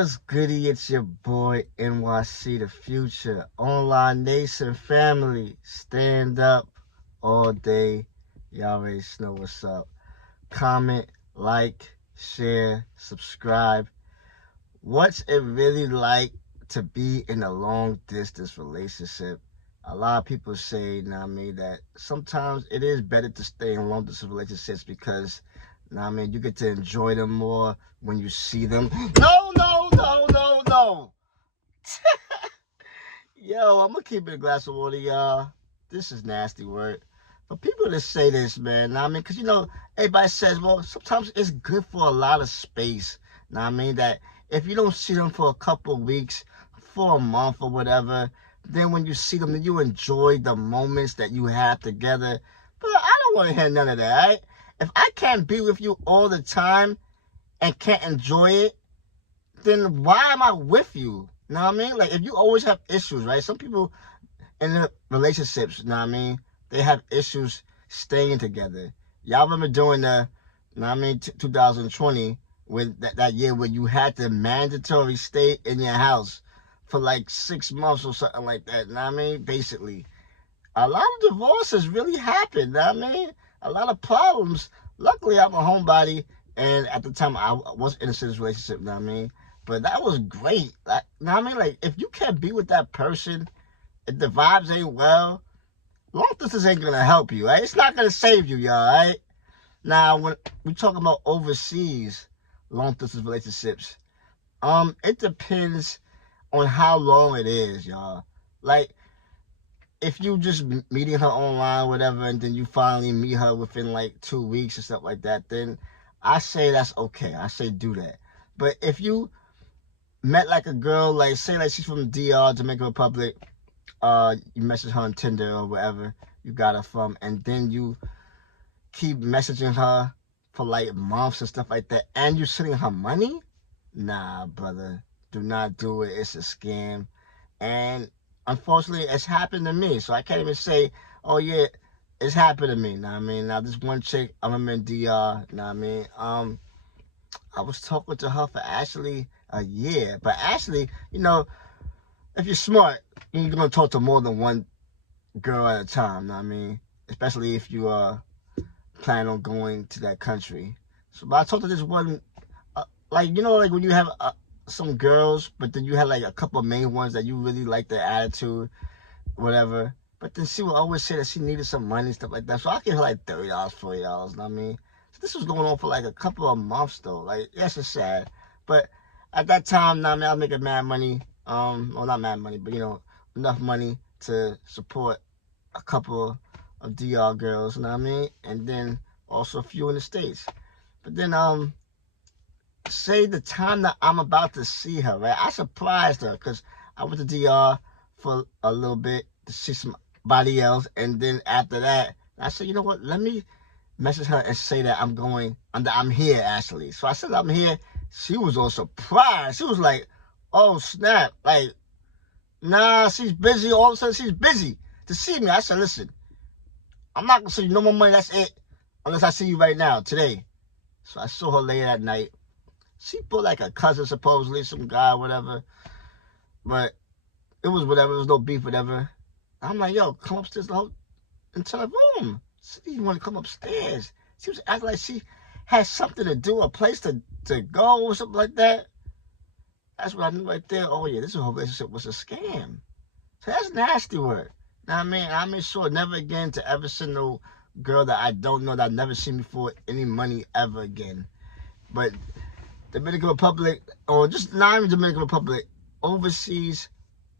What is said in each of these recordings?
What's goody? It's your boy NYC the Future. Online Nation family. Stand up all day. Y'all already know what's up. Comment, like, share, subscribe. What's it really like to be in a long distance relationship? A lot of people say, that sometimes it is better to stay in long distance relationships because, you get to enjoy them more when you see them. No. Yo, I'm gonna keep it a glass of water, y'all. This is nasty word. For people to say this, man, because everybody says, well, sometimes it's good for a lot of space. That if you don't see them for a couple of weeks, for a month or whatever, then when you see them, then you enjoy the moments that you have together. But I don't want to hear none of that, right? If I can't be with you all the time and can't enjoy it, then why am I with you? Like, if you always have issues, right? Some people in the relationships, they have issues staying together. Y'all remember doing 2020, with that year where you had to mandatory stay in your house for like 6 months or something like that. Basically, a lot of divorces really happened. A lot of problems. Luckily, I'm a homebody, and at the time I was in a serious relationship. But that was great. Like, if you can't be with that person, if the vibes ain't well, long distance ain't gonna help you, right? It's not gonna save you, y'all, right? Now, when we talk about overseas long distance relationships, it depends on how long it is, y'all. Like, if you just meeting her online, whatever, and then you finally meet her within like 2 weeks or stuff like that, then I say that's okay. I say do that. But if you met like a girl, like say like she's from DR, Jamaican Republic, you message her on Tinder or wherever you got her from, and then you keep messaging her for like months and stuff like that, and you're sending her money, nah, brother, do not do it. It's a scam. And unfortunately, it's happened to me, so I can't even say, oh yeah, it's happened to me. Now this one chick, I remember in DR, I was talking to her for actually a year. But actually, if you're smart, you're gonna talk to more than one girl at a time. Especially if you plan on going to that country. So, but I talked to this one, like when you have some girls, but then you have like a couple of main ones that you really like their attitude, whatever. But then she would always say that she needed some money and stuff like that. So I give her like $30, $40. So this was going on for like a couple of months though. Like, yes, it's sad. But at that time, I was making mad money. Well, not mad money, but enough money to support a couple of DR girls, and then also a few in the States. But then say the time that I'm about to see her, right? I surprised her because I went to DR for a little bit to see somebody else, and then after that, I said, you know what? Let me message her and say that I'm here actually. So I said I'm here. She was all surprised. She was like, oh snap, like, nah, she's busy. All of a sudden she's busy to see me. I said, listen, I'm not gonna send you no more money, that's it, unless I see you right now, today. So I saw her later that night. She put like a cousin, supposedly, some guy, whatever. But it was whatever, there was no beef, whatever. I'm like, yo, come upstairs into the room. She didn't want to come upstairs. She was acting like she had something to do, a place to go or something like that. That's what I knew right there. Oh yeah, this whole relationship was a scam. So that's nasty work. I made sure never again to ever send no girl that I don't know, that I've never seen before, any money ever again. But Dominican Republic, or just not even Dominican Republic, overseas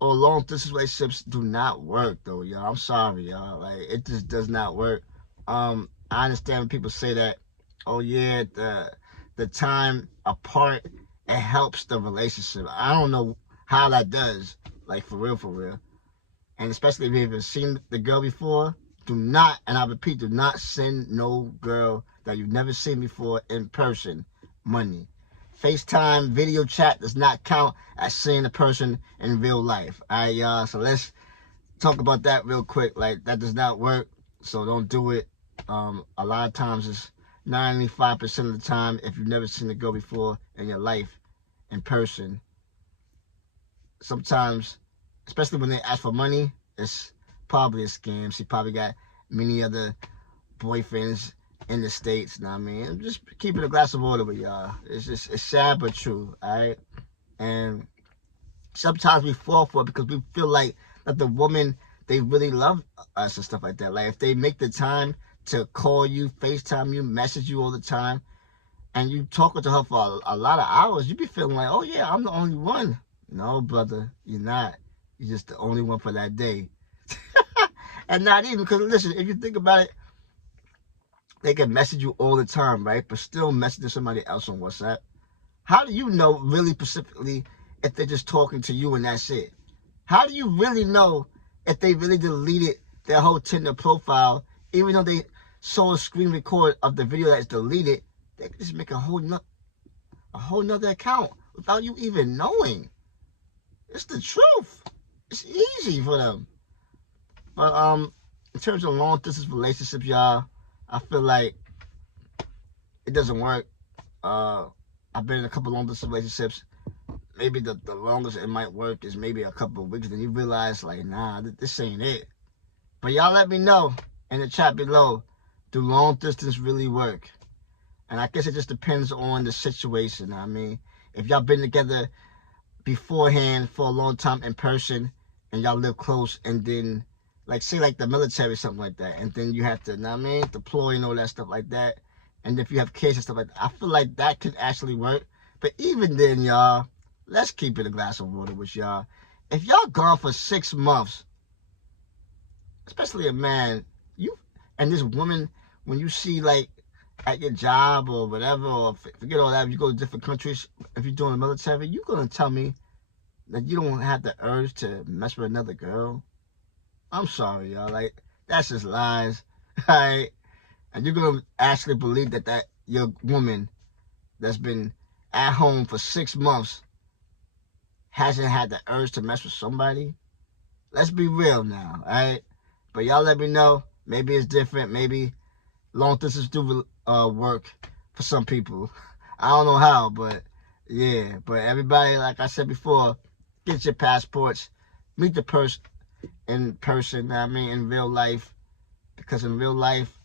or long distance relationships do not work though, y'all. I'm sorry, y'all. Like, it just does not work. I understand when people say that, oh yeah, the time apart, it helps the relationship. I don't know how that does, like, for real. And especially if you haven't seen the girl before, do not, and I repeat, do not send no girl that you've never seen before in person money. FaceTime video chat does not count as seeing a person in real life. All right, y'all. So let's talk about that real quick. Like, that does not work. So don't do it. A lot of times it's 95% of the time, if you've never seen a girl before in your life in person, sometimes, especially when they ask for money, it's probably a scam. She probably got many other boyfriends in the States. You know what I mean? I'm just keeping a glass of water with y'all. It's sad but true, alright? And sometimes we fall for it because we feel like that the woman, they really love us and stuff like that. Like if they make the time to call you, FaceTime you, message you all the time, and you talking to her for a lot of hours, you be feeling like, oh yeah, I'm the only one. No, brother, you're not. You're just the only one for that day. And not even, because listen, if you think about it, they can message you all the time, right? But still messaging somebody else on WhatsApp. How do you know really specifically if they're just talking to you and that's it? How do you really know if they really deleted their whole Tinder profile, even though they saw a screen record of the video that's deleted? They can just make a whole nother account without you even knowing. It's the truth. It's easy for them. But in terms of long distance relationships, y'all, I feel like it doesn't work. I've been in a couple long distance relationships. Maybe the longest it might work is maybe a couple of weeks. Then you realize, like, nah, this ain't it. But y'all let me know in the chat below. Do long distance really work? And I guess it just depends on the situation. I mean, if y'all been together beforehand for a long time in person and y'all live close, and then, like, say like the military or something like that, and then you have to, know what I mean, deploy and all that stuff like that, and if you have kids and stuff like that, I feel like that could actually work. But even then, y'all, let's keep it a glass of water with y'all. If y'all gone for 6 months, especially a man, you and this woman, when you see, like, at your job or whatever, or forget all that, if you go to different countries, if you're doing the military, you're going to tell me that you don't have the urge to mess with another girl? I'm sorry, y'all. Like, that's just lies. Alright? And you're going to actually believe that your woman that's been at home for 6 months hasn't had the urge to mess with somebody? Let's be real now, alright? But y'all let me know. Maybe it's different. Maybe long distance do work for some people. I don't know how, but yeah. But everybody, like I said before, get your passports. Meet the person in person, I mean, in real life. Because in real life,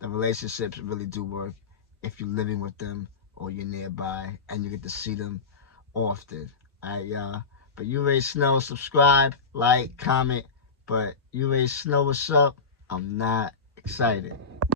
the relationships really do work if you're living with them or you're nearby and you get to see them often. Alright, y'all. But you already know, subscribe, like, comment. But you already know what's up. I'm not excited.